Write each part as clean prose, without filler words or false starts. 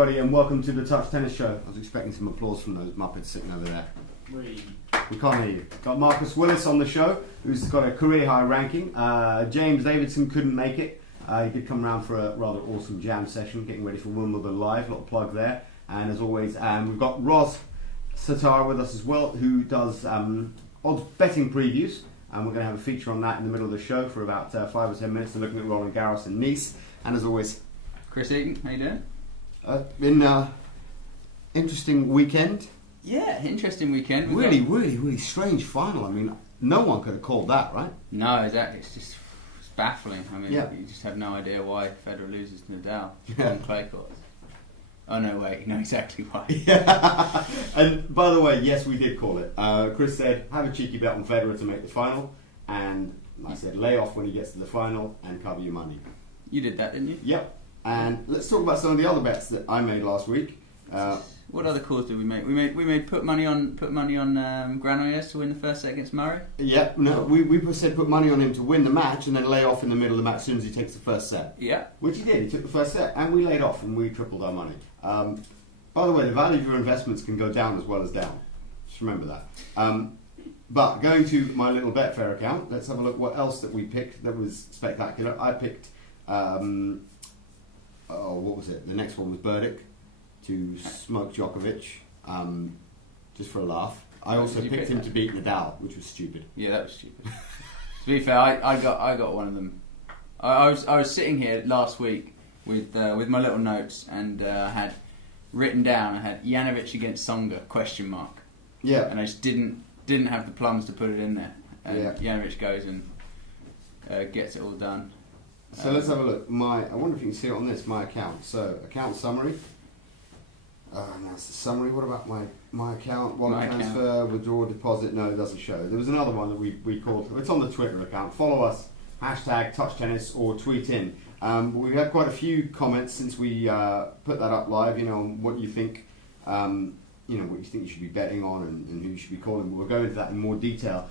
everybody, and welcome to the Touch Tennis Show. I was expecting some applause from those Muppets sitting over there. We can't hear you. Got Marcus Willis on the show, who's got a career high ranking. James Davidson couldn't make it. He did come around for a rather awesome jam session, getting ready for Wimbledon Live. A lot of plug there. And as always, we've got Roz Satar with us as well, who does odds betting previews. And we're going to have a feature on that in the middle of the show for about 5 or 10 minutes. So looking at Roland Garros in Nice. And as always, Chris Eaton, how you doing? Been interesting weekend. Yeah, interesting weekend. Really strange final. I mean, no one could have called that, right? No, exactly. It's baffling. I mean, You just have no idea why Federer loses to Nadal on clay courts. Oh, no, wait. No, exactly why. Yeah. And by the way, yes, we did call it. Chris said, have a cheeky bet on Federer to make the final. And I said, lay off when he gets to the final and cover your money. You did that, didn't you? Yep. And let's talk about some of the other bets that I made last week. What other calls did we make? We made put money on Granollers to win the first set against Murray. Yeah, no, we said put money on him to win the match and then lay off in the middle of the match as soon as he takes the first set. Yeah, which he did. He took the first set and we laid off and we tripled our money. By the way, the value of your investments can go down as well as down. Just remember that. But going to my little Betfair account, let's have a look what else that we picked that was spectacular. I picked. What was it? The next one was Burdick to smoke Djokovic, just for a laugh. I also picked him to beat Nadal, which was stupid. Yeah, that was stupid. To be fair, I got one of them. I was sitting here last week with my little notes, and I had written down, I had Janovic against Tsonga ? Yeah. And I just didn't have the plums to put it in there. And Janovic goes and gets it all done. So let's have a look. I wonder if you can see it on this, my account. So, account summary. That's the summary. What about my account? Wallet transfer, withdrawal, deposit. No, it doesn't show. There was another one that we called. It's on the Twitter account. Follow us. Hashtag touchtennis or tweet in. But we've had quite a few comments since we put that up live, on what you think, what you think you should be betting on and who you should be calling. But we'll go into that in more detail.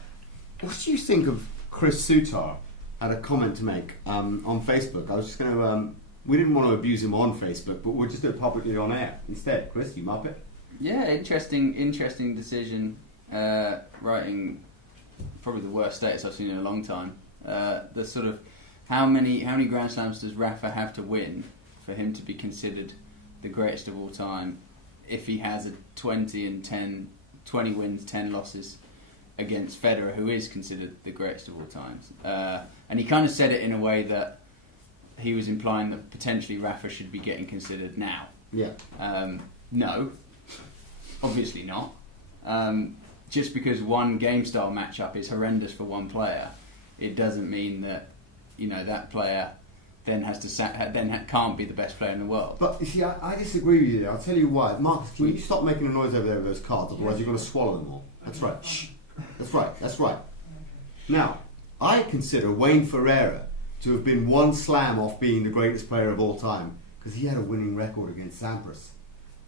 What do you think of Chris Sutar? Had a comment to make on Facebook. I was just going to... we didn't want to abuse him on Facebook, but we'll just do it publicly on air instead. Chris, you muppet. Yeah, interesting decision. Writing probably the worst status I've seen in a long time. The sort of how many Grand Slams does Rafa have to win for him to be considered the greatest of all time? If he has a 20 wins, 10 losses against Federer, who is considered the greatest of all times, and he kind of said it in a way that he was implying that potentially Rafa should be getting considered now. Yeah. No, obviously not. Just because one game style matchup is horrendous for one player, it doesn't mean that that player then has to can't be the best player in the world. But you see, I disagree with you there. I'll tell you why. Marcus, can you stop making a noise over there with those cards? Otherwise, you're going to swallow them all. That's right. Shh. That's right. Now, I consider Wayne Ferreira to have been one slam off being the greatest player of all time because he had a winning record against Sampras.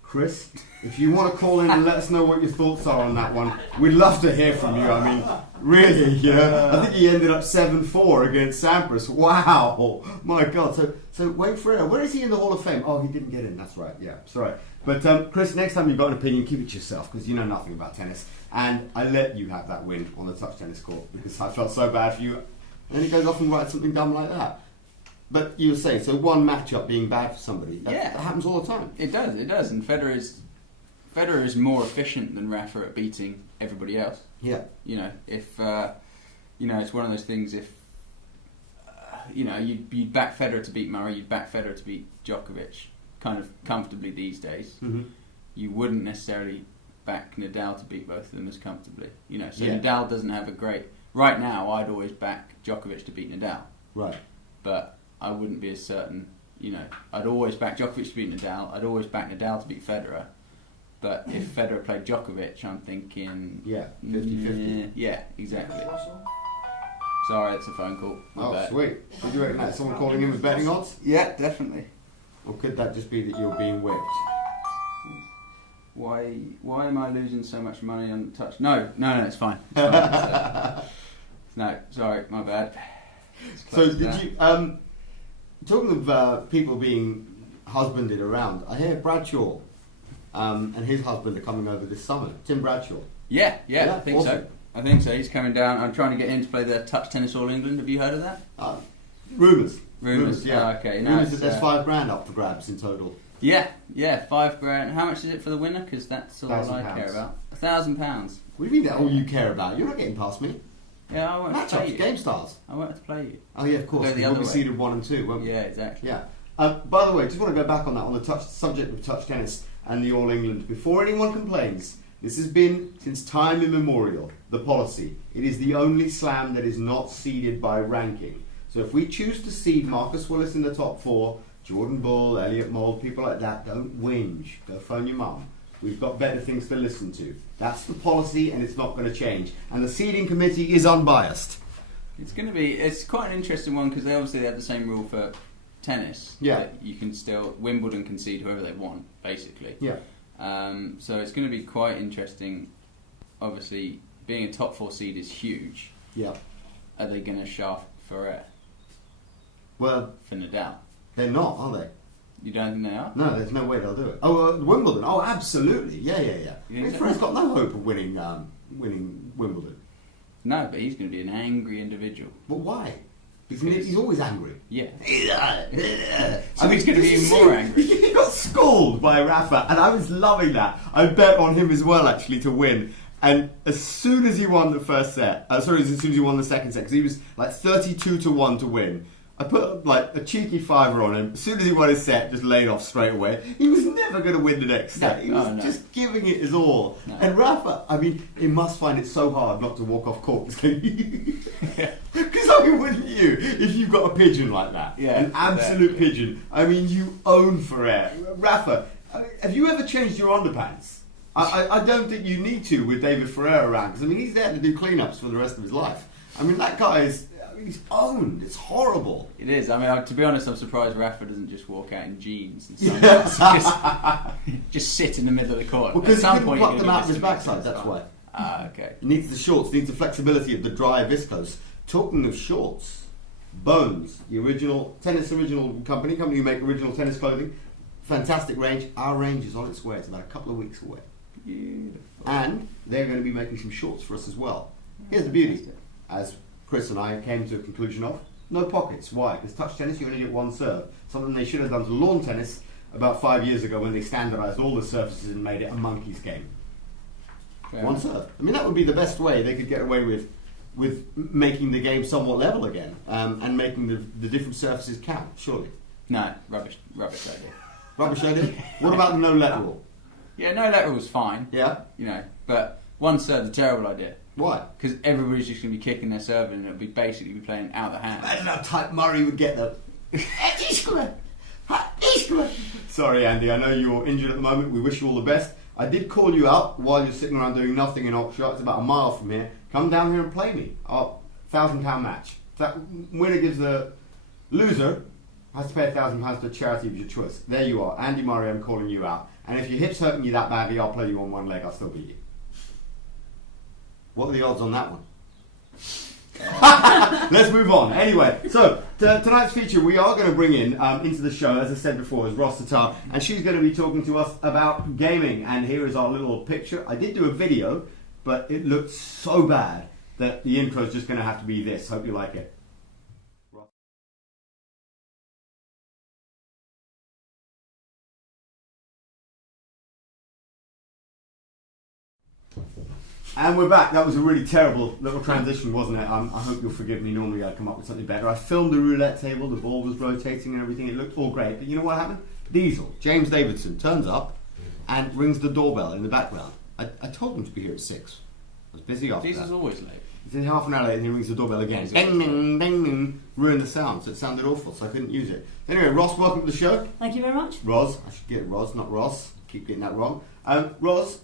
Chris, if you want to call in and let us know what your thoughts are on that one, we'd love to hear from you. I mean, really, I think he ended up 7-4 against Sampras. Wow, my God. So Wayne Ferreira, where is he in the Hall of Fame? Oh, he didn't get in. That's right. Yeah, sorry. But Chris, next time you've got an opinion, keep it to yourself because you know nothing about tennis. And I let you have that win on the touch tennis court because I felt so bad for you. And he goes off and writes something dumb like that. But you were saying, so one matchup being bad for somebody, that happens all the time. It does. And Federer is more efficient than Rafa at beating everybody else. Yeah. If it's one of those things. If you'd back Federer to beat Murray, you'd back Federer to beat Djokovic, kind of comfortably these days. Mm-hmm. You wouldn't necessarily back Nadal to beat both of them as comfortably. So Yeah. Nadal doesn't have a great. Right now, I'd always back Djokovic to beat Nadal. Right. But I wouldn't be as certain, I'd always back Djokovic to beat Nadal, I'd always back Nadal to beat Federer, but if Federer played Djokovic, I'm thinking... Yeah, 50-50. Yeah, exactly. Sorry, it's a phone call. My bad. Sweet. Did you reckon that's someone calling in with betting odds? Yeah, definitely. Or could that just be that you're being whipped? Why am I losing so much money on touch? No, it's fine. It's fine. No, sorry, my bad. So did you... talking of people being husbanded around. I hear Bradshaw and his husband are coming over this summer. Tim Bradshaw. Yeah, I think awesome. so. I think so. He's coming down. I'm trying to get him to play the Touch Tennis All England. Have you heard of that? Rumours. Yeah. Okay. No, Rumours that there's $5,000 up for grabs in total. Yeah, $5,000. How much is it for the winner? Because that's all I care about. £1,000. What do you mean that's all you care about? You're not getting past me. Yeah, I won't have to play Matchups, you. Game Stars. I won't have to play you. Oh yeah, of course. We'll go the We'll other be way. seeded 1 and 2, won't we? Yeah, exactly. Yeah. By the way, just want to go back on that, on the subject of touch tennis and the All England. Before anyone complains, this has been, since time immemorial, the policy. It is the only slam that is not seeded by ranking. So if we choose to seed Marcus Willis in the top 4, Jordan Bull, Elliot Mould, people like that, don't whinge. Go phone your mum. We've got better things to listen to. That's the policy, and it's not going to change. And the seeding committee is unbiased. It's quite an interesting one because they obviously have the same rule for tennis. Yeah. That you can still, Wimbledon can seed whoever they want, basically. Yeah. So it's going to be quite interesting. Obviously, being a top 4 seed is huge. Yeah. Are they going to shaft Ferrer Well, for Nadal? they're not, are they? You don't think they are? No, there's no way they'll do it. Oh, Wimbledon. Oh, absolutely. Yeah. You think so? Ferrer's got no hope of winning Wimbledon. No, but he's going to be an angry individual. But why? Because- He's always angry. Yeah. So he's going to be even more angry. He got schooled by Rafa, and I was loving that. I bet on him as well, actually, to win. And as soon as he won the first set, as soon as he won the second set, because he was like 32-1 to win, I put like a cheeky fiver on him. As soon as he won his set, just laid off straight away. He was never going to win the next set. He was just giving it his all. No. And Rafa, I mean, he must find it so hard not to walk off court. Because I mean, wouldn't you, if you've got a pigeon like that? Yeah, an absolute exactly. pigeon. I mean, you own Ferrer. Rafa, have you ever changed your underpants? I don't think you need to with David Ferrer around. Because, I mean, he's there to do cleanups for the rest of his life. I mean, that guy is... He's owned. It's horrible. It is. I mean, to be honest, I'm surprised Rafa doesn't just walk out in jeans and sunglasses. just sit in the middle of the court. Well, because he couldn't you're pluck gonna them out of his miss him. backside, that's why. Okay. He needs the shorts, needs the flexibility of the dry viscose. Talking of shorts, Bones, the original company who make original tennis clothing, fantastic range. Our range is on its way. It's about a couple of weeks away. Beautiful. And they're going to be making some shorts for us as well. Here's the beauty. As Chris and I came to a conclusion of, no pockets. Why? Because touch tennis, you only get one serve. Something they should have done to lawn tennis about 5 years ago when they standardised all the surfaces and made it a monkey's game. One serve. I mean, that would be the best way they could get away with making the game somewhat level again, and making the different surfaces count, surely. No, rubbish idea. Rubbish idea? What about the no let rule? Yeah, no let rule is fine. Yeah? But one serve's a terrible idea. Why? Because everybody's just going to be kicking their serve and it'll be basically be playing out the hand. Imagine how tight Murray would get them. Sorry, Andy, I know you're injured at the moment. We wish you all the best. I did call you out while you're sitting around doing nothing in Oxford. It's about a mile from here. Come down here and play me. £1,000 match. That winner gives the loser has to pay £1,000 to a charity of your choice. There you are. Andy Murray, I'm calling you out. And if your hip's hurting you that badly, I'll play you on one leg. I'll still beat you. What are the odds on that one? Let's move on. Anyway, so tonight's feature we are going to bring in into the show, as I said before, is Ross Tatar, and she's going to be talking to us about gaming. And here is our little picture. I did do a video, but it looked so bad that the intro is just going to have to be this. Hope you like it. And we're back. That was a really terrible little transition, wasn't it? I hope you'll forgive me. Normally I'd come up with something better. I filmed the roulette table, the ball was rotating and everything. It looked all great. But you know what happened? Diesel, James Davidson, turns up and rings the doorbell in the background. I told him to be here at 6. I was busy after Diesel's that. always late. He's in half an hour late and he rings the doorbell again. Ding, ding, ding, ding. Ruined the sound, so it sounded awful, so I couldn't use it. Anyway, Ross, welcome to the show. Thank you very much. Roz, I should get Roz, not Ross. Keep getting that wrong. Roz,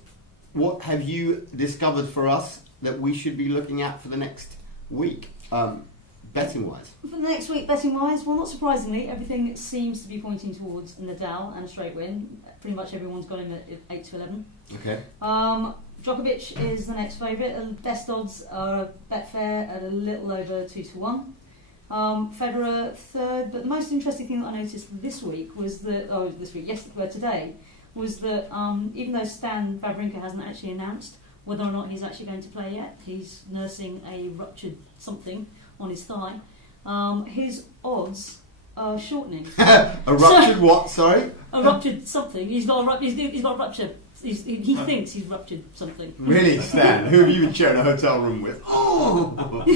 what have you discovered for us that we should be looking at for the next week, betting-wise? For the next week, betting-wise, well, not surprisingly, everything seems to be pointing towards Nadal and a straight win. Pretty much everyone's got him at 8-11. Okay. Djokovic is the next favourite. Best odds are Betfair at a little over 2-1. Federer third. But the most interesting thing that I noticed this week was that today was that even though Stan Wawrinka hasn't actually announced whether or not he's actually going to play yet, he's nursing a ruptured something on his thigh. His odds are shortening. A ruptured what? Sorry. A ruptured something. He's got a rupture. He thinks he's ruptured something. Really, Stan? Who have you been sharing a hotel room with? Oh! But,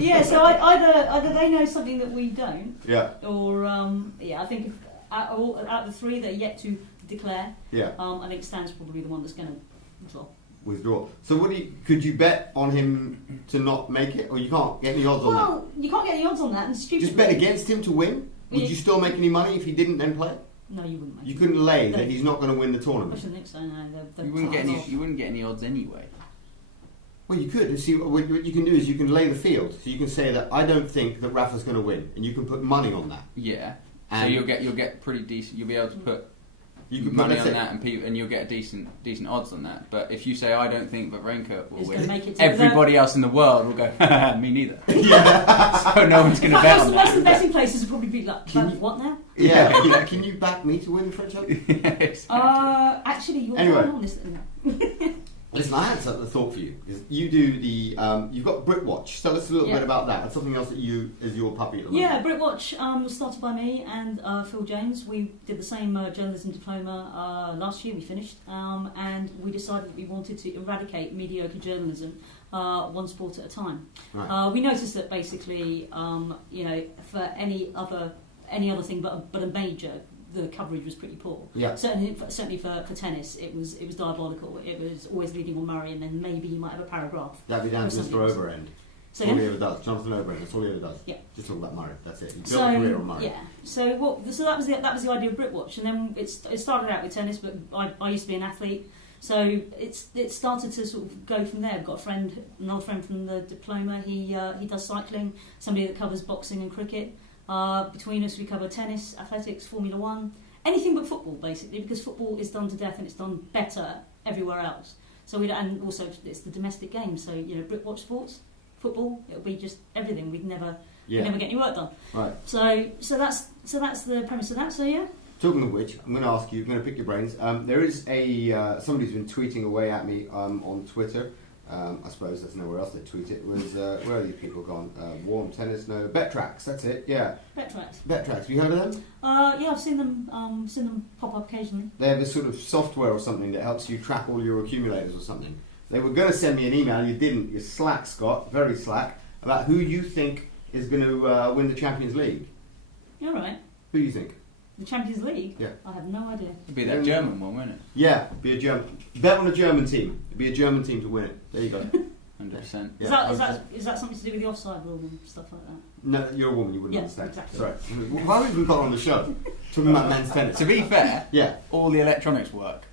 yeah, so either they know something that we don't, Yeah. or I think if, out of the three that are yet to declare, Yeah. I think Stan's probably the one that's going to Withdraw. So could you bet on him to not make it, or you can't get any odds on that? Well, you can't get any odds on that, and stupidly, Just bet against him to win? Would you still make any money if he didn't then play? No, you wouldn't. You couldn't lay that he's not going to win the I tournament. shouldn't think so. No, You wouldn't get any odds anyway. Well, you could. See, what you can do is you can lay the field. So you can say that I don't think that Rafa's going to win, and you can put money on that. Yeah. And so you'll get pretty decent. You'll be able to put you money put, on that, and you'll get decent odds on that. But if you say I don't think Wawrinka will He's win, make it everybody else in the world will go, me neither. Yeah. So no one's going to bet on most of the that. betting places would probably be like, what now? Yeah. Can you back me to win the French Open? Yeah, exactly. Actually, you're Anyway. on this. Listen, I had a thought for you. You do the you've got Britwatch. Tell us a little bit about that. That's something else that you is your puppy at the moment. Yeah, Britwatch was started by me and Phil James. We did the same journalism diploma last year. We finished, and we decided that we wanted to eradicate mediocre journalism, one sport at a time. Right. We noticed that basically, for any other thing but a major, the coverage was pretty poor. Yeah. Certainly for tennis, it was diabolical. It was always leading on Murray, and then maybe you might have a paragraph. That'd be down to Mr. Overend. So That's all he ever does. Jonathan Overend. That's all he ever does. Yeah. Just talk about Murray. That's it. He built a career on Murray. Yeah. So that was the idea of Britwatch, and then it started out with tennis, but I used to be an athlete, so it started to sort of go from there. I've got another friend from the diploma. He does cycling. Somebody that covers boxing and cricket. Between us, we cover tennis, athletics, Formula 1, anything but football, basically, because football is done to death and it's done better everywhere else. And also it's the domestic game. So Britwatch Sports, football, it'll be just everything. We'd never get any work done. Right. So that's the premise of that. So yeah. Talking of which, I'm going to ask you. I'm going to pick your brains. There is somebody who's been tweeting away at me on Twitter. I suppose there's nowhere else they tweet it. Was where are these people gone? Warm Tennis, no. BetTrax, that's it. Yeah. BetTrax. Have you heard of them? Yeah, I've seen them pop up occasionally. They have a sort of software or something that helps you track all your accumulators or something. They were going to send me an email. You didn't. You're slack, Scott. Very slack. About who you think is going to win the Champions League. You're right. Who do you think? The Champions League? Yeah. I have no idea. It'd be that German one, wouldn't it? Yeah, be a German. Bet on a German team. It'd be a German team to win it. There you go. 100%. Yeah. Is that something to do with the offside rule and stuff like that? No, you're a woman. You wouldn't Yeah, understand. exactly. Sorry. Why have we even got on the show? Talking about men's tennis. To be fair, Yeah. all the electronics work.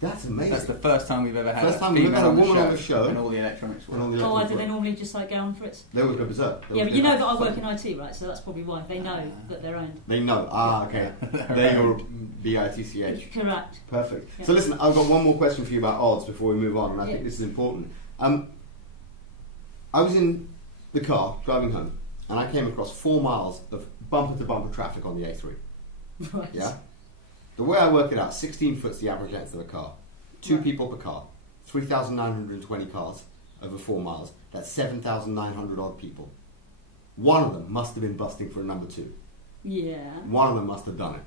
That's amazing. That's the first time we've ever had First a time we've female ever had a on woman on the show. and all the electronics work. And all the Oh, electronics do they work. normally just like go on for it? They always go berserk. Yeah, but you know that I work in IT, right? So that's probably why they know that they're owned. They know. Ah, okay. They're your BITCH. Correct. Perfect. Yeah. So listen, I've got one more question for you about odds before we move on, and I think Yeah. this is important. I was in the car driving home, and I came across 4 miles of bumper-to-bumper traffic on the A3. Right. Yeah? The way I work it out, 16 foot's the average length of a car. 2 Right. people per car. 3,920 cars over 4 miles. That's 7,900 odd people. One of them must have been busting for a number 2. Yeah. One of them must have done it.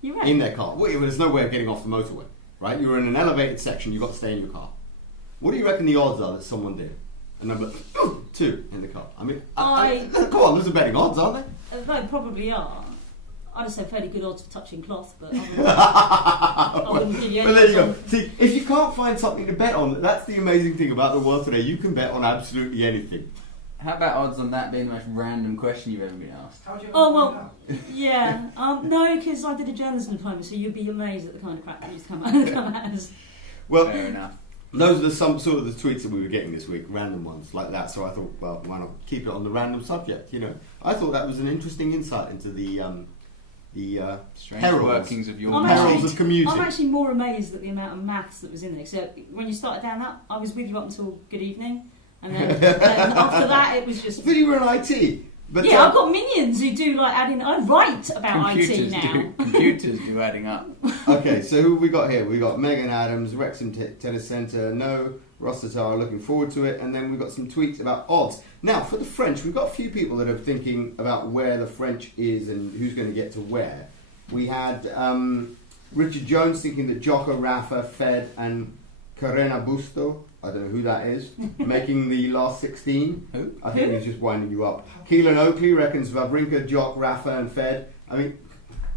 You're right. In their car. Well, there's no way of getting off the motorway, right? You were in an elevated section, you've got to stay in your car. What do you reckon the odds are that someone did? A number 2 in the car. I mean, come on, there's a betting odds, aren't there? They probably are. I'd have said fairly good odds for touching cloth, but I wouldn't give you any Well, there you odds go. on- See, if you can't find something to bet on, that's the amazing thing about the world today. You can bet on absolutely anything. How about odds on that being the most random question you've ever been asked? How do you Oh, well, yeah. No, because I did a journalism diploma, so you'd be amazed at the kind of crap that used to come out as. Well, Fair enough. those are some sort of the tweets that we were getting this week, random ones like that. So I thought, well, why not keep it on the random subject? You know, I thought that was an interesting insight into the Strange perils. workings of your I'm mind. perils of commuting. I'm actually more amazed at the amount of maths that was in there. So when you started down that, I was with you up until good evening, And then after that, it was just. I thought you were in IT. But, yeah, I've got minions who do like adding. I write about IT now. Computers do adding up. Okay, so who have we got here? We got Megan Adams, Wrexham Tennis Centre, no, Rossatara, looking forward to it, and then we've got some tweets about odds. Now, for the French, we've got a few people that are thinking about where the French is and who's going to get to where. We had Richard Jones thinking that Djoko, Rafa, Fed, and Carrena Busto, I don't know who that is, making the last 16. Who? I think he's just winding you up. Keelan Oakley reckons Wawrinka, Djok, Rafa, and Fed. I mean,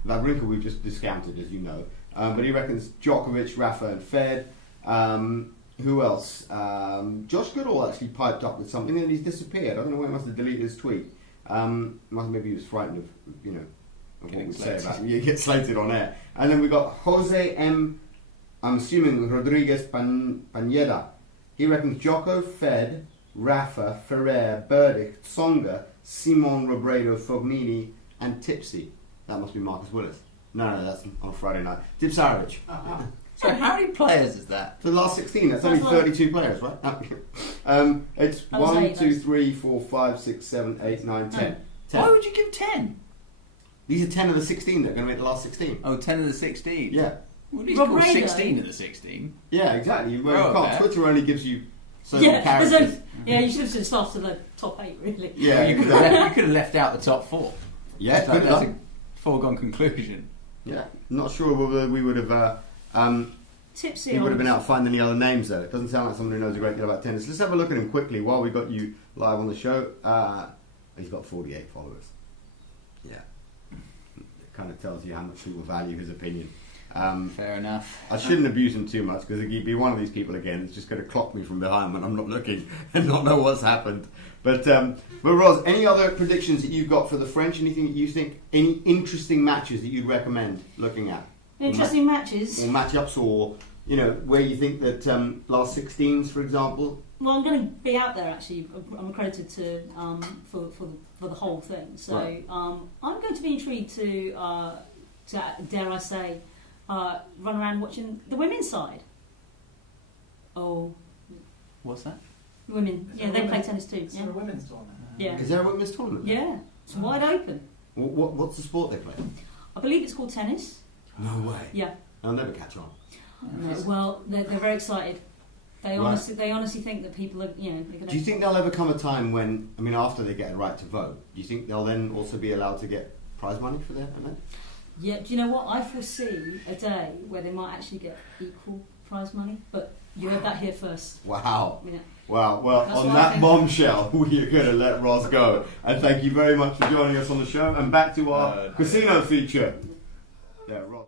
Wawrinka we've just discounted, as you know. But he reckons Djokovic, Rafa, and Fed. Who else? Josh Goodall actually piped up with something and he's disappeared. I don't know why he must have deleted his tweet. Maybe he was frightened of, of what we say about him. You get slated on air. And then we got Jose M. I'm assuming Rodriguez Paneda. He reckons Djoko, Fed, Rafa, Ferrer, Burdick, Tsonga, Simon Robredo, Fognini, and Tipsy. That must be Marcus Willis. No, that's on Friday night. Tipsarevic. So how many players is that? For the last 16, that's only 32 players, right? It's 1, 2, 3, 4, 5, 6, 7, 8, 9, 10. Why would you give 10? These are 10 of the 16 that are going to make the last 16. Oh, 10 of the 16? Yeah. Well, he's called 16 of the 16. Yeah, exactly. Well, Oh, you can't. okay. Twitter only gives you certain characters. You should have just started the top 8, really. Yeah, you could have left out the top 4. Yeah, That's a foregone conclusion. Yeah, not sure whether we would have. Tipsy. He would have been able to find any other names though. It doesn't sound like someone who knows a great deal about tennis. Let's have a look at him quickly while we got you live on the show. He's got 48 followers. Yeah, it kind of tells you how much people value his opinion. Fair enough. I shouldn't abuse him too much because he'd be one of these people again that's just going to clock me from behind when I'm not looking and not know what's happened. But Roz, any other predictions that you've got for the French? Anything that you think, any interesting matches that you'd recommend looking at? Interesting matches. Or matchups, or where you think that last 16s, for example. Well, I'm going to be out there actually. I'm accredited to for the whole thing, so right. I'm going to be intrigued to dare I say, run around watching the women's side. Oh, what's that? Women, yeah, they play tennis too. It's a women's tournament. Yeah. Is there a women's tournament? Yeah, it's wide open. What's the sport they play? I believe it's called tennis. No way. Yeah. I'll never catch on. Well, they're very excited. They honestly think that people are, they're going to... Do you think there'll ever come a time when, after they get a right to vote, do you think they'll then also be allowed to get prize money for their event? Yeah, do you know what? I foresee a day where they might actually get equal prize money, but you heard that here first. Wow. Yeah. Wow. Well, That's on that bombshell, we're going to let Roz go. And thank you very much for joining us on the show. And back to our casino feature. Yeah, Roz.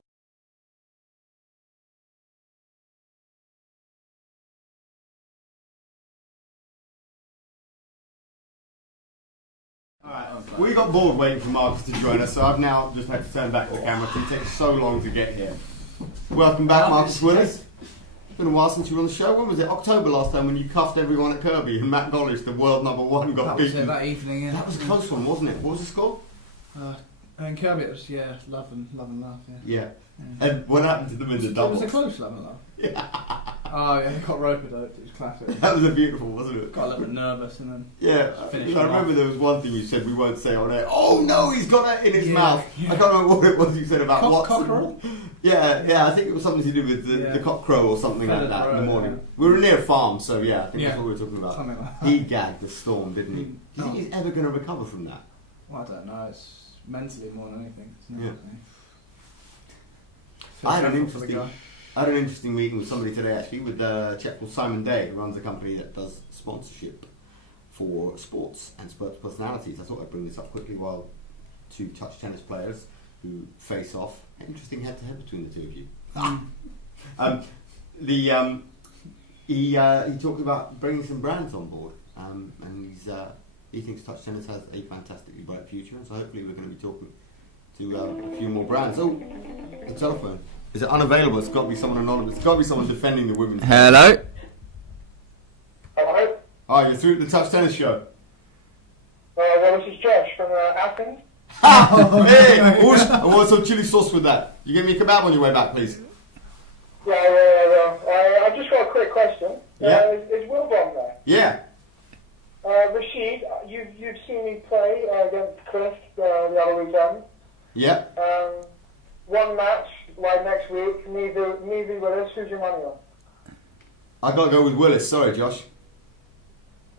Alright, we got bored waiting for Marcus to join us, so I've now just had to turn back the camera because it takes so long to get here. Welcome back, Marcus Willis. It's been a while since you were on the show. When was it? October last time when you cuffed everyone at Kirby and Matt Gollish, the world #1, got beaten. That evening, yeah. That was a close one, wasn't it? What was the score? And Kirby, it was, love and laugh, yeah. And what happened to them in the doubles? It was a close love and laugh. Yeah. Oh, yeah, it got rope-a-doped. It was classic. That was a beautiful, wasn't it? Got a little bit nervous and then... Yeah, I remember there was one thing you said we won't say on air. Oh no, he's got it in his mouth. Yeah. I can't remember what it was you said about Watson. Cockerel? Yeah, I think it was something to do with the cock crow or something like that in the morning. We were near a farm, so I think that's what we were talking about. Something like that. He gagged the storm, didn't he? Do you think he's ever going to recover from that? Well, I don't know. It's mentally more than anything. Yeah. I had an interesting meeting with somebody today actually, with a chap called Simon Day, who runs a company that does sponsorship for sports and sports personalities. I thought I'd bring this up quickly while two touch tennis players who face off. An interesting head-to-head between the two of you. He talked about bringing some brands on board, and he thinks touch tennis has a fantastically bright future, and so hopefully we're going to be talking to a few more brands. Oh, the telephone. Is it unavailable? It's got to be someone anonymous. It's got to be someone defending the women's. Hello? Hello? Oh, you're through to the Touch Tennis Show. Well, this is Josh from Athens. Hey, I want some chili sauce with that. You give me a kebab on your way back, please. Yeah. I've just got a quick question. Yeah. Is Wilbon there? Yeah. Rashid, you've seen me play against Chris the other weekend. Yep. One match, like next week, me v Willis. Who's your money on? I got to go with Willis. Sorry, Josh.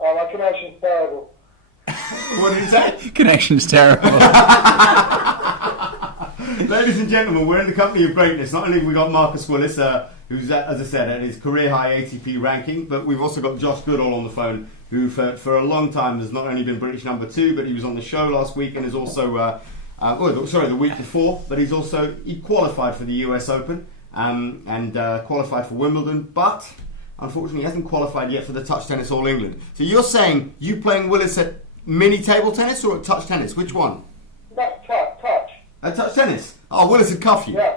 Oh, my connection's terrible. What did you say? Connection's terrible. Ladies and gentlemen, we're in the company of greatness. Not only have we got Marcus Willis, who's, as I said, at his career-high ATP ranking, but we've also got Josh Goodall on the phone, who for a long time has not only been British number 2, but he was on the show last week and is also, the week before, but he qualified for the US Open and qualified for Wimbledon, but unfortunately he hasn't qualified yet for the Touch Tennis All England. So you're saying you playing Willis at mini table tennis or at touch tennis? Which one? Touch. At touch tennis? Oh, Willis would cuff you. Yeah.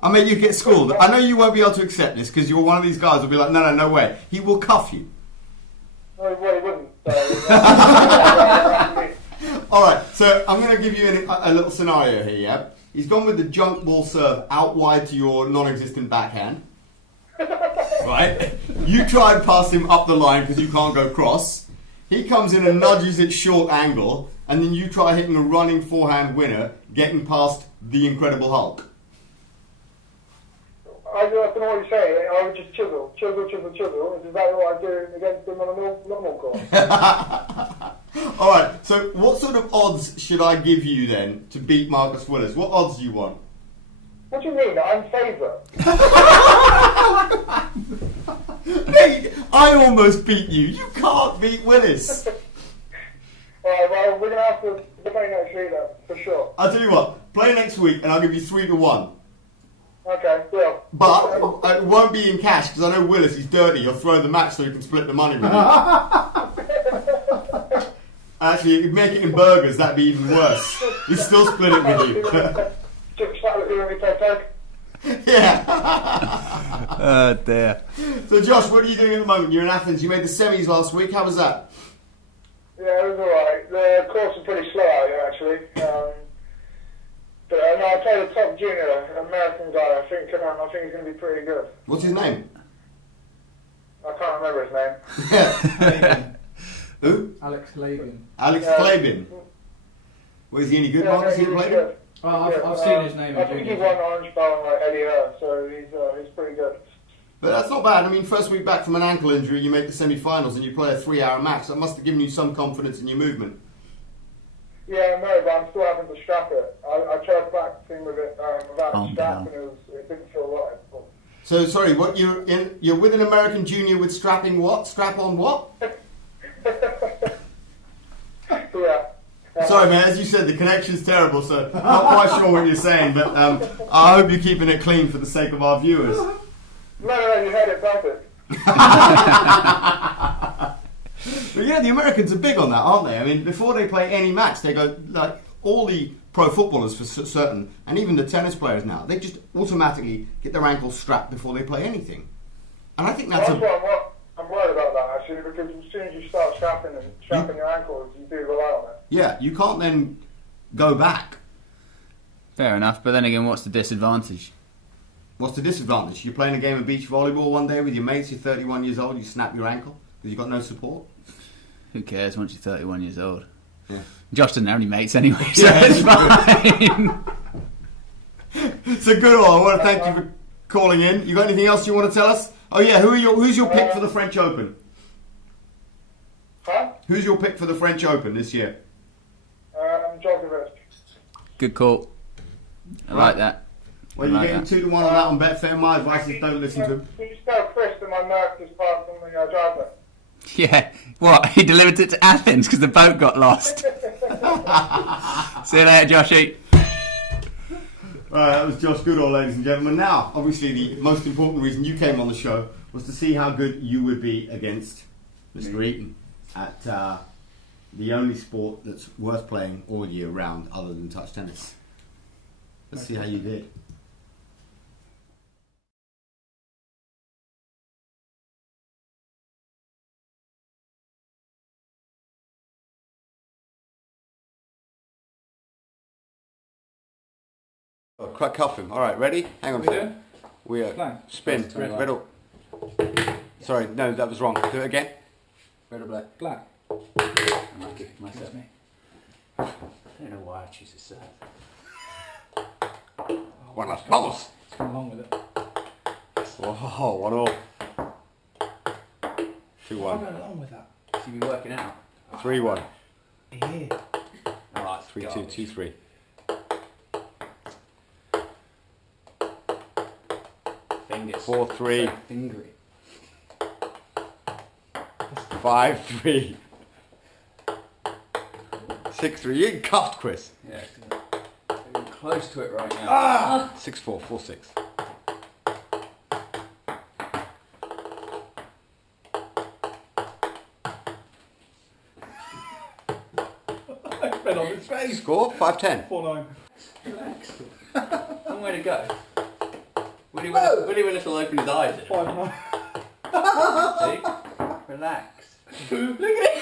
I mean, you get schooled. I know you won't be able to accept this because you're one of these guys who'll be like, no way. He will cuff you. No, well, he wouldn't. All right, so I'm going to give you a little scenario here, yeah? He's gone with the junk ball serve out wide to your non-existent backhand. Right? You try and pass him up the line because you can't go cross. He comes in and nudges it short angle, and then you try hitting a running forehand winner, getting past the Incredible Hulk. I don't know what you say. I would just chisel. Is exactly what I do against him on a normal course. All right, so what sort of odds should I give you then to beat Marcus Willis? What odds do you want? What do you mean? I'm favourite. Mate, I almost beat you. You can't beat Willis. Alright, well, we're going to have to play next week then, for sure. I'll tell you what, play next week and I'll give you 3-1. Okay, deal. But it won't be in cash because I know Willis, he's dirty. He'll throw the match so he can split the money with you. Actually, if you make it in burgers, that'd be even worse. He'd still split it with you. Just start with you when we play poker. Yeah. Oh dear. So Josh, what are you doing at the moment? You're in Athens. You made the semis last week. How was that? Yeah, it was alright. The course was pretty slow out here, actually. But no, I played a top junior, an American guy. I think he's going to be pretty good. What's his name? I can't remember his name. Who? Alex Lagan. Alex Klabin. Was he any good, Marcus? He played him? I've seen his name. I think he won Orange Ball like Eddie Earl, so he's pretty good. But that's not bad. I mean, first week back from an ankle injury, you make the semi-finals and you play a 3-hour match. That must have given you some confidence in your movement. Yeah, no, but I'm still having to strap it. I tried practicing with it without a strap, and it didn't feel right. So, sorry, what you're with an American junior with strapping what? Strap on what? Yeah. Sorry, man. As you said, the connection's terrible, so not quite sure what you're saying. But I hope you're keeping it clean for the sake of our viewers. No, you heard it perfect. But yeah, the Americans are big on that, aren't they? I mean, before they play any match, they go, like, all the pro footballers for certain, and even the tennis players now, they just automatically get their ankles strapped before they play anything. And I think that's I'm worried about that, actually, because as soon as you start strapping your ankles, you do rely on it. Yeah, you can't then go back. Fair enough, but then again, what's the disadvantage? What's the disadvantage? You're playing a game of beach volleyball one day with your mates, you're 31 years old, you snap your ankle because you've got no support. Who cares once you're 31 years old? Yeah. Josh doesn't have any mates anyway, so it's fine. So good all. I want to thank you for calling in. You got anything else you want to tell us? Oh yeah, who's your pick for the French Open? Huh? Who's your pick for the French Open this year? Djokovic. Good call. I like that. Well, you're getting 2-1 on that on Betfair. My advice is don't listen to him. Can you spell Chris in my note just part from the driver? Yeah. What? He delivered it to Athens because the boat got lost. See you later, Joshy. Right, that was Josh Goodall, ladies and gentlemen. Now, obviously, the most important reason you came on the show was to see how good you would be against Mr. Eaton at the only sport that's worth playing all year round other than touch tennis. Let's see how you did. Oh, cuff him. All right, ready? Hang on a second. We are Blank. spin. Right. Red or... Sorry, no, that was wrong. Do it again. Red or black? Black. Unlucky myself. I don't know why I choose to serve. Buenas, vamos! Let's come along with it. Oh, 1-all. I'm 2-1. going along with that. So you've been working out. 3-1. Yeah. Alright, 3-2, 2-3. Fingers. 4-3. Fingery. 5-3. 6-3. You getting cuffed, Chris. Yeah. Getting close to it right now. 6-4, 4-6. I fell on his face. Score 5-10. 4-9. Relax. Long way to go. Willie Willis will open his eyes. 5-9. See? Relax. Look at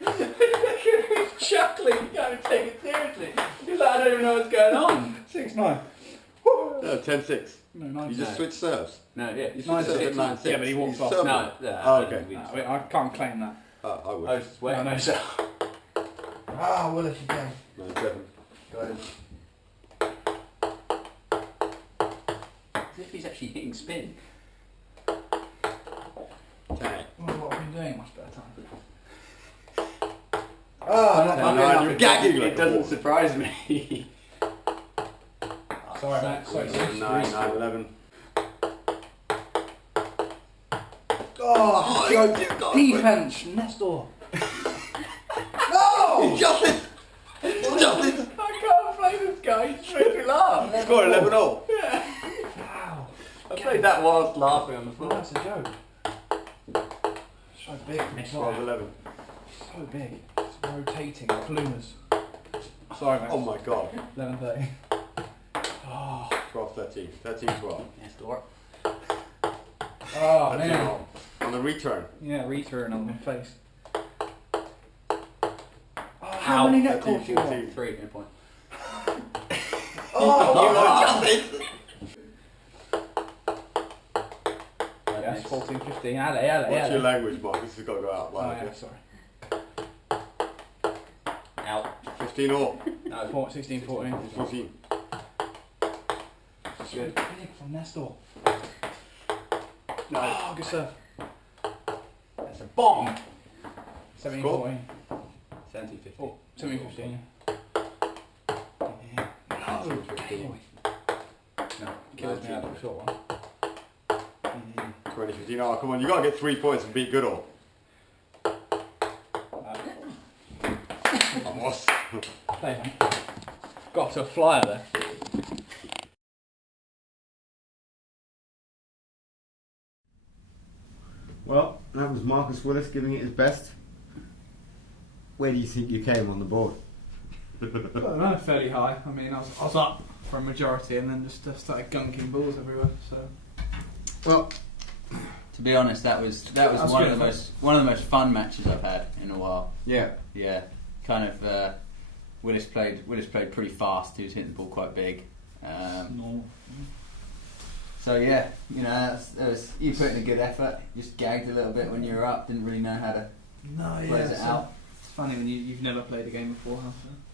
him chuckling. You can't even take it seriously. He's like, I don't even know what's going on. 6-9. No, 10-6. No, 9. You just switched serves. No, yeah. You Nine switched serves six. at 9-6. Yeah, but he walks You off. served No, it. Oh, okay. I can't claim that. I would. I was sweating. No, so. Ah, Willis again. 9-7. Got him. As if he's actually hitting spin. 10-8. What have we been doing? Much better time. Oh, No, you're gagging like it doesn't surprise me. Sorry, mate. Sorry. 9-11. Oh, defense, Nestor. No! Justice! Justice! I can't play this guy. He's making me laugh. Score 11-0. Wow. I played that whilst laughing on the Well, floor. that's a joke. So big. It's 12-11. so big. It's rotating plumas. Sorry, mate. Oh my god. 11:30. Oh, 12-13. 13-12. Yes, Dora. oh man. On the return. Yeah, return on my face. Oh, how many net calls you got? 3, no point. Oh, Justice! yes, 14, 15. Ale. What's your language, Mark? This has got to go out Oh, loud. yeah, Okay? sorry. Out. 15 all. No, 16, 14. 14. Good. Big from Nestor. no. Oh, good serve. That's a bomb. 17, Score. 14. 17, 15. Oh, 17, 15. Oh, 15. No. Kills me out of the short one. 20, 15. Oh, come on. You got to get 3 points and beat Goodall. Vamos. Play, mate. Got to a flyer there. Well, that was Marcus Willis giving it his best. Where do you think you came on the board? I don't know, fairly high. I mean, I was up for a majority and then just started gunking balls everywhere. So Well, To be honest, that was one of the most fun matches I've had in a while. yeah. Yeah, kind of. Willis played pretty fast. He was hitting the ball quite big. normal. So yeah, you know, you put in a good effort. Just gagged a little bit when you were up. Didn't really know how to close it out. It's funny when you've never played a game before, huh?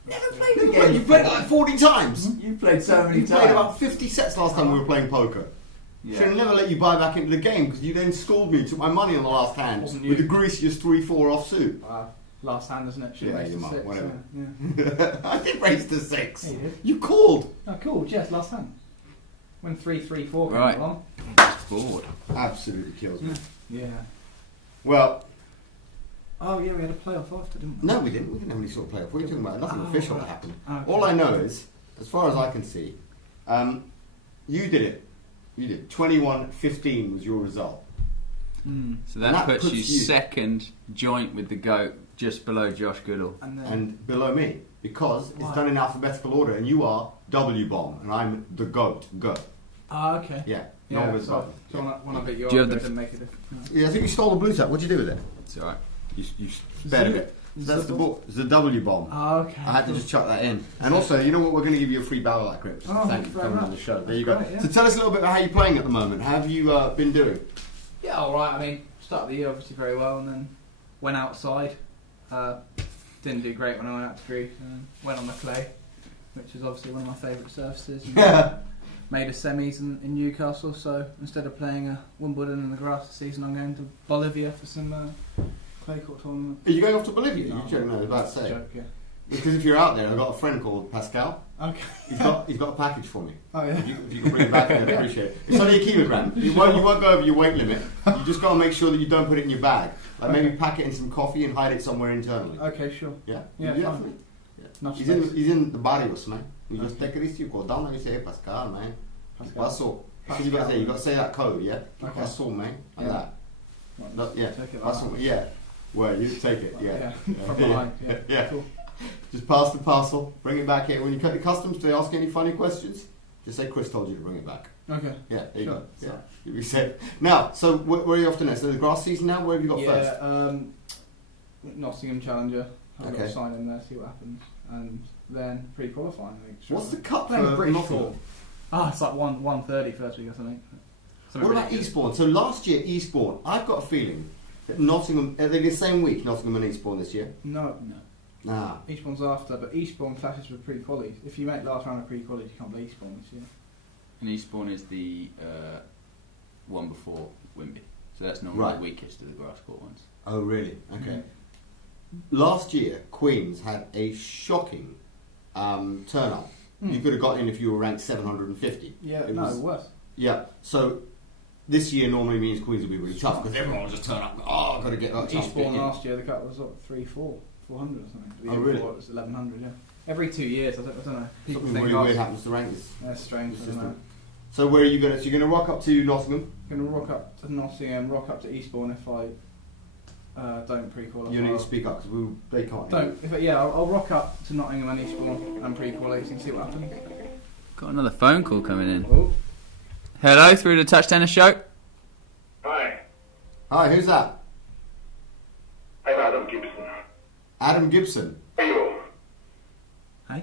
Never played You played, you played like 40 times. You've played so many You times. played about 50 sets last time we were playing poker. Yeah. Should have never let you buy back into the game because you then schooled me and took my money on the last hand Wasn't with you. the greasiest 3-4 offsuit. Last hand, isn't it? Should Yeah, raise you to might, 6. whatever. Yeah. I did raise to 6. Yeah, you did. You called. Oh, cool. Yes, last hand. When 3-3-4 came Right. along. Bored. Absolutely kills me. Yeah. Well, Oh yeah, we had a playoff after, didn't we? no, we didn't. We didn't have any sort of playoff. What are you talking about? Nothing Oh, official right. that happened. Okay. All I know is, as far as I can see, you did it. You did. 21-15 was your result. Mm. So And that that puts puts you you- second, joint with the GOAT, just below Josh Goodall. And then And below me, because it's Why? done in alphabetical order, and you are W bomb, and I'm the goat. Goat. okay. Yeah. Yeah, No one's so when I beat you, Do you up, have it the didn't make a difference. Yeah, I think you stole the blue tap. What'd you do with it? It's alright. You spared it. So that's the ball. It's the W bomb. Oh, okay. I had to just chuck that in. And also, you know what? We're going to give you a free barrel light grip. Oh, Thank you for very coming on the much. show. There you go. Great, yeah. So tell us a little bit about how you're playing at the moment. How have you been doing? Yeah, all right. I mean, started the year obviously very well, and then went outside Didn't do great when I went out to Greece. And went on the clay, which is obviously one of my favourite surfaces. And made a semis in Newcastle, so instead of playing Wimbledon in the grass this season, I'm going to Bolivia for some clay court tournament. Are you going off to Bolivia? No, You're joking, no, I was about to say. Joke, yeah. Because if you're out there, I've got a friend called Pascal. Okay. He's got a package for me. Oh yeah. If you can bring it back, I'd appreciate it. It's only a kilogram. You won't go over your weight limit. You just got to make sure that you don't put it in your bag. Like maybe pack it in some coffee and hide it somewhere internally. Okay, sure. Yeah? Yeah, You do that fine. for me? Enough He's space. in the barrios, man. You just Okay. take a risk, you go down and you say, hey, Pascal, man. Pascal. Pascal. That's what you got to say that code, yeah? Okay. Pascal, man. Like Yeah. that. Right, No, yeah. take it like Pascal, that. yeah. Well, you take it, yeah. From behind. Yeah. Yeah. Cool. Just pass the parcel, bring it back here. When you cut the customs, do they ask any funny questions? Just say Chris told you to bring it back. Okay. Yeah, there you Sure. go. Yeah, you'll be safe. Now, so where are you off to next? So the grass season now? Where have you got first? Nottingham Challenger. I've got Okay. to sign in there, see what happens, and then pre-qualifying. I think. What's the cut Playing for British Nottingham? Tour. Ah, it's like 1:30 first week or something. What about Eastbourne? So last year, Eastbourne, I've got a feeling that Nottingham, are they the same week, Nottingham and Eastbourne this year? No, Nah. Eastbourne's after, but Eastbourne clashes with pre-qualies. If you make last round of pre-qualies, you can't play Eastbourne this year. And Eastbourne is the one before Wimby. So that's normally Right. the weakest of the grass court ones. Oh, really? Okay. Mhm. Last year, Queens had a shocking turnout. Hmm. You could have got in if you were ranked 750. Yeah, It no, was- worse. Yeah, so this year normally means Queens will be really tough because everyone will just turn up and go, oh, I've got to get that chance to get Eastbourne in. last year, the cut was what, 400 or something. The Oh, year really? before it was 1100, yeah. Every 2 years, I don't know. People Something think really oh, weird happens to rankings. that's strange, I don't know. So where are you going to... So you're going to rock up to Nottingham? I'm going to rock up to Nottingham, rock up to Eastbourne if I don't pre-qualify. You need to speak up because they can't hear you. Don't. If I'll rock up to Nottingham and Eastbourne and pre-qualify and see what happens. Got another phone call coming in. Oh, Hello, through the Touch Tennis Show. Hi, Hi, who's that? I'm Adam Gibson. Adam Gibson. How are you? hey.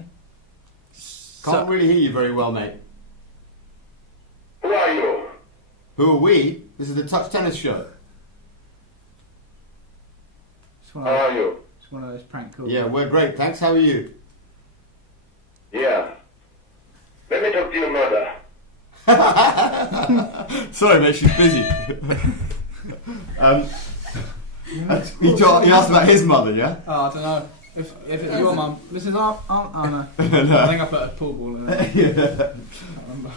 Can't really hear you very well, mate. Who are you? Who are we? This is the Touch Tennis Show. It's one How of are those, you? it's one of those prank calls. Yeah, we're great. Thanks. How are you? Yeah. Let me talk to your mother. Sorry, mate. She's busy. He asked about his mother, yeah? Oh, I don't know. If it's your mum, this is Aunt Anna. I think I put a pool ball in it. Yeah. I can't remember.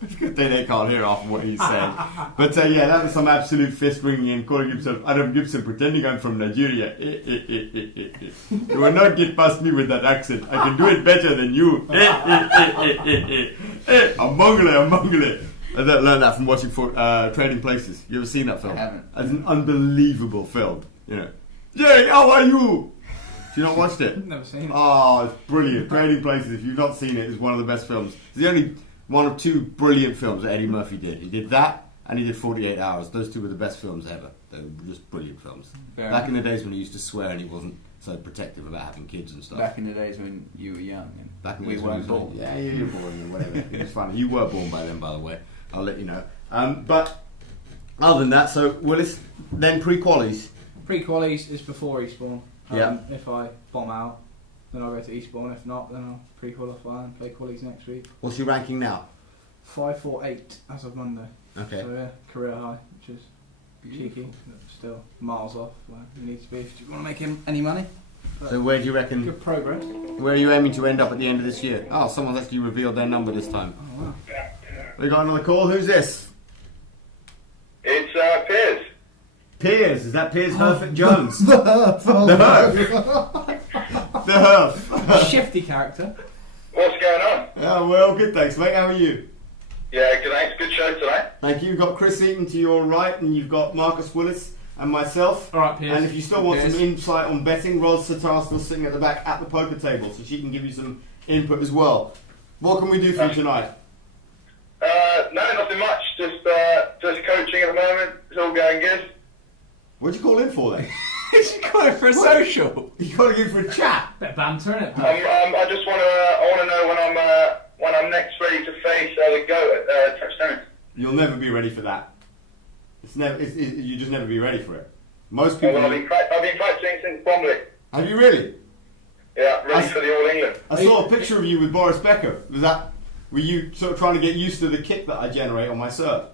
It's a good thing they can't hear after what he's saying. But yeah, that was some absolute fist ringing and calling himself Adam Gibson, pretending I'm from Nigeria. You will not get past me with that accent. I can do it better than you. I'm Mongole. I learned that from watching Trading Places. You ever seen that film? I haven't. It's an unbelievable film. You know, Jerry, how are you? Do you not watched it? Never seen it. Oh, it's brilliant. Trading Places, if you've not seen it, is one of the best films. It's the only one of two brilliant films that Eddie Murphy did. He did that, and he did 48 Hours. Those two were the best films ever. They were just brilliant films. Fair Back in enough. the days when he used to swear and he wasn't so protective about having kids and stuff. Back in the days when you were young and Back in the we days when weren't he was born. like, yeah, you were born and whatever. It was funny. You were born by then, by the way. I'll let you know. But other than that, so Willis, then pre-qualies. Pre-qualies is before Eastbourne. Yeah. If I bomb out, then I'll go to Eastbourne. If not, then I'll pre-qualify and play qualies next week. What's your ranking now? 548 as of Monday. Okay. So yeah, career high, which is cheeky, but still miles off where you need to be if you want to make any money. But So where do you reckon, good progress. where are you aiming to end up at the end of this year? Oh, someone's actually revealed their number this time. Oh wow. We got another call. Who's this? It's Piers. Piers. Is that Piers Herford Jones? The Herf. The Herf. Shifty character. What's going on? Yeah, well, good, thanks, mate. How are you? Yeah, good thanks. Good show tonight. Thank you. You've got Chris Eaton to your right, and you've got Marcus Willis and myself. All right, Piers. And if you still want Piers. some insight on betting, Ros Sitar still sitting at the back at the poker table, so she can give you some input as well. What can we do for you tonight? No, nothing much. Just coaching at the moment. It's all going good. What'd you call in for then? She got it for a social. You got to go for a chat. Bit of banter, innit? I just want to know when I'm next ready to face the goat at Touch Tennis. You'll never be ready for that. You just never be ready for it. Most people. Well, I've been practicing since Bromley. Have you really? Yeah, ready for the All England. I saw a picture of you with Boris Becker. Were you sort of trying to get used to the kick that I generate on my serve?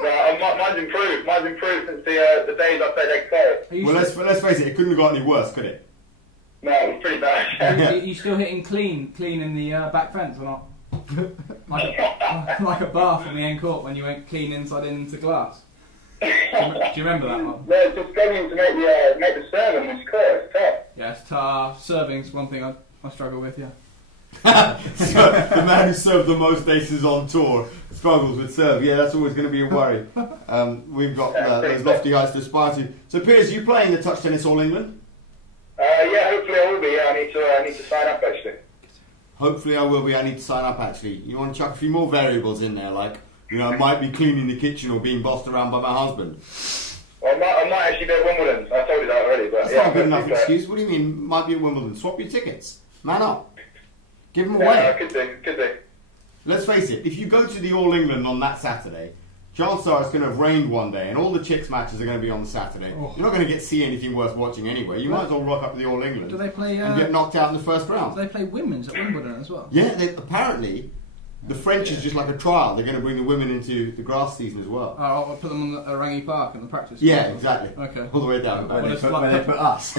No, mine's improved. Mine's improved since the days I played XO. Well, let's face it. It couldn't have got any worse, could it? No, it was pretty bad. Are you still hitting clean in the back fence or not? like a bar from the end court when you went clean inside in into glass. Do you remember that one? No, it's just struggling to make the serve on this court. It's tough. Yes, serving's one thing I struggle with. Yeah. So, the man who served the most aces on tour struggles with serve. Yeah, that's always going to be a worry. We've got those lofty heights to aspire to. So, Piers, you playing the touch tennis All England? Yeah, hopefully I will be. Yeah, I need to sign up actually. Hopefully I will be. I need to sign up actually. You want to chuck a few more variables in there, like, you know, I might be cleaning the kitchen or being bossed around by my husband. Well, I might actually be at Wimbledon. I told you that already, but That's yeah, not a good enough excuse. What do you mean, might be at Wimbledon? Swap your tickets. Man up. Give them away. Yeah, could do. Let's face it, if you go to the All England on that Saturday, chances are it's going to have rained one day and all the chicks matches are going to be on the Saturday. Oh. You're not going to get to see anything worth watching anyway. You might as well rock up to the All England Do they play? and get knocked out in the first Do round. they play women's at Wimbledon as well? Yeah, apparently the French is just like a trial. They're going to bring the women into the grass season as well. Oh, I'll put them on the Orangi Park in the practice. Yeah, exactly. Okay. All the way down. Well, it's Where like- they put us.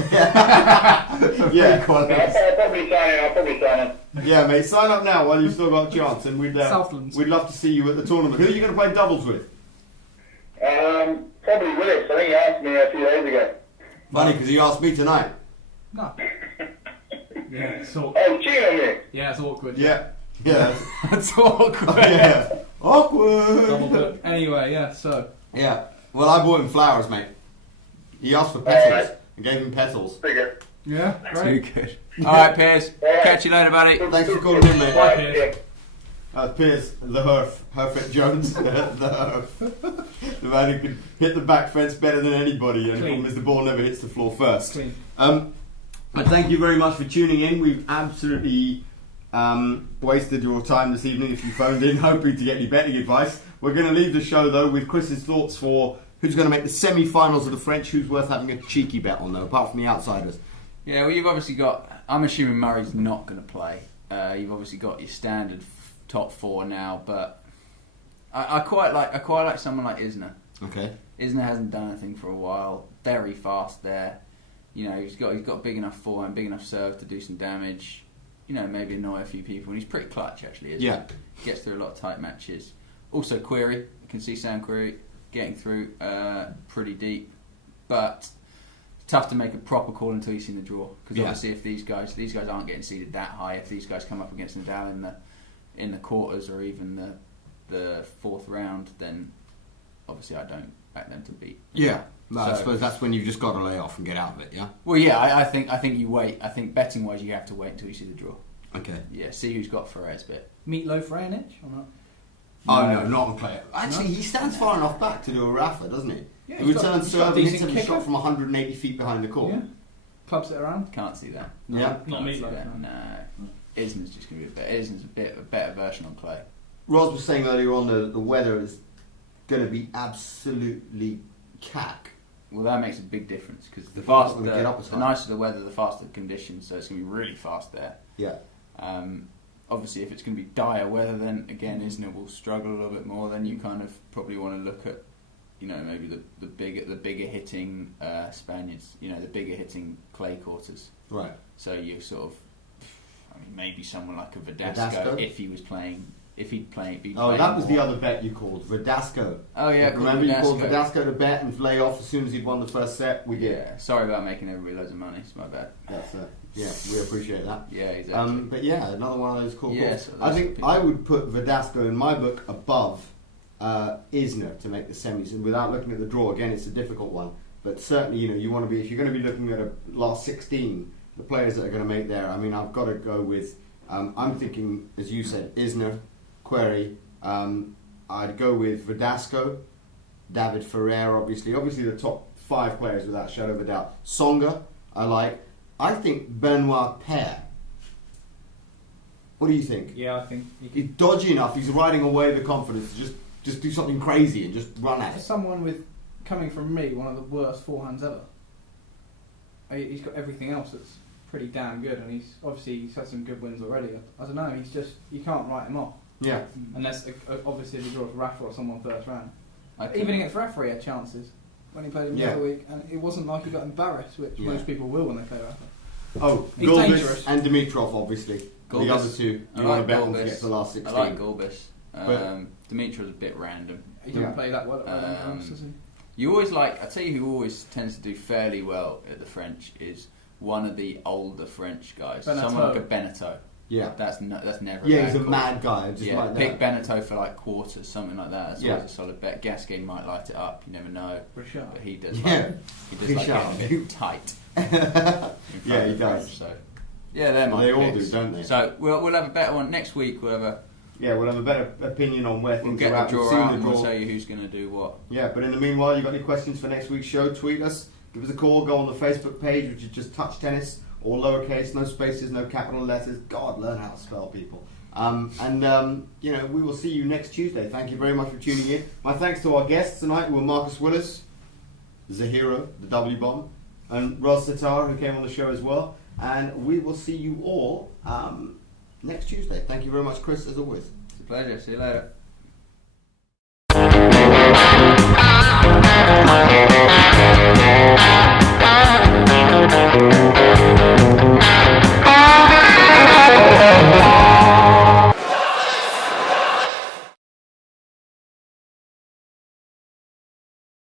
Yeah, quite I'll probably sign in. yeah, mate. Sign up now while you've still got a chance, and Southlands. we'd love to see you at the tournament. Who are you going to play doubles with? Probably Willis. I think he asked me a few days ago. Funny, because he asked me tonight. No. Yeah, it's awkward. Oh, cheating on me. Yeah, it's awkward. Yeah. Yeah. That's awkward. Yeah. Awkward. Double book. Anyway, yeah. So Yeah. Well, I bought him flowers, mate. He asked for petals. I gave him petals. Figure. yeah, Too great. good. Alright, Piers. Catch you later, buddy. Thanks for calling in, mate. Bye. Piers. Yeah. Piers, the Herfit Jones, the Herf. The man who can hit the back fence better than anybody, and the Clean. problem is the ball never hits the floor first. Clean. But thank you very much for tuning in. We've absolutely wasted your time this evening if you phoned in hoping to get any betting advice. We're going to leave the show though with Chris's thoughts for who's going to make the semi-finals of the French, who's worth having a cheeky bet on though, apart from the outsiders. Yeah, well, you've obviously got. I'm assuming Murray's not going to play. You've obviously got your standard top four now, but I quite like someone like Isner. Okay. Isner hasn't done anything for a while. Very fast there. You know, he's got big enough forehand, big enough serve to do some damage. You know, maybe annoy a few people, and he's pretty clutch actually. Isn't Yeah. he? Gets through a lot of tight matches. Also, Query. I can see Sam Query getting through pretty deep, but tough to make a proper call until you've seen the draw. Because obviously, if these guys aren't getting seeded that high, if these guys come up against Nadal in the quarters or even the fourth round, then obviously I don't back them to beat. Yeah. No, I So- suppose that's when you've just got to lay off and get out of it, yeah? Well, yeah, I think you wait. I think betting wise, you have to wait until you see the draw. Okay. Yeah, see who's got Ferrer's bit. Meatloaf Raonic or not? Oh, no, not on player. Actually, he stands far enough back to do a Rafa, doesn't he? Yeah, He he's got- returns he's got serve a and hits decent him a shot kicker. from 180 feet behind the court. Yeah. Clubs it around. Can't see that. Yeah. Not Can't see Meatloaf. that. No. No. Isner's just going to be a bit. Isner's a better version on clay. Roz was saying earlier on the weather is going to be absolutely cack. Well, that makes a big difference because the Not faster, gonna get up as the high. nicer the weather, the faster the conditions. So it's going to be really fast there. Yeah. Obviously, if it's going to be dire weather, then again, Isner will struggle a little bit more. Then you kind of probably want to look at, you know, maybe the bigger hitting Spaniards. You know, the bigger hitting clay quarters. Right. So you sort of, I mean, maybe someone like a Verdasco? Verdasco if he was playing, if he'd play. Be Oh, playing that was the more. other bet you called, Verdasco. Oh yeah, Remember you called Verdasco. Verdasco to bet and lay off as soon as he'd won the first set? We did. Yeah, sorry about making everybody loads of money. It's my bad. That's yeah, we appreciate that. Yeah, exactly. But yeah, another one of those cool Yeah, calls. so I those think people- I would put Verdasco in my book above Isner to make the semis, and without looking at the draw again, it's a difficult one. But certainly, you know, you want to be if you're going to be looking at a last 16, the players that are going to make there. I mean, I've got to go with. I'm thinking, as you said, Isner, Query. I'd go with Verdasco, David Ferrer, obviously the top 5 players without a shadow of a doubt. Tsonga, I like. I think Benoit Paire. What do you think? Yeah, I think you He's dodgy enough. He's riding away the confidence to just just do something crazy and just run at For it. someone with coming from me, one of the worst forehands ever. He's got everything else that's pretty damn good, and he's had some good wins already. I don't know. He's just you can't write him off Yeah. unless obviously if he draws Rafa or someone first round. I think- Even against Rafa, he had chances when he played him the other week, and it wasn't like he got embarrassed, which most people will when they play Rafa. Oh, He's Gulbis dangerous. and Dimitrov, obviously. The Gulbis. other two, I you like want to bet them to Gulbis. get to the last 16. I like Gulbis. But- Dimitri's a bit random. He didn't Yeah. play that well at Roland Garros, does he? You always like. I tell you who always tends to do fairly well at the French is one of the older French guys. Beneteau. Someone like a Beneteau. Yeah. That's never. Yeah, bad he's a call. mad guy. Just Yeah, like pick that. Beneteau for like quarters, something like that. That's Yeah. always a solid bet. Gasquet might light it up. You never know, Richard. but he does. Yeah. He does like Richard. getting a bit tight. in Yeah, front he of the does. French, so yeah, they're my They all picks. do, don't they? So we'll have a better one next week. We'll have a We'll have a better opinion on where we'll things get are the at. We've draw seen out the and we'll draw. tell you who's going to do what. Yeah, but in the meanwhile, you got any questions for next week's show? Tweet us. Give us a call. Go on the Facebook page, which is just Touch Tennis, all lowercase, no spaces, no capital letters. God, learn how to spell, people. We will see you next Tuesday. Thank you very much for tuning in. My thanks to our guests tonight, who were Marcus Willis, Zahiro, the W Bomb, and Ros Sitar, who came on the show as well. And we will see you all next Tuesday. Thank you very much, Chris, as always. It's a pleasure. See you later.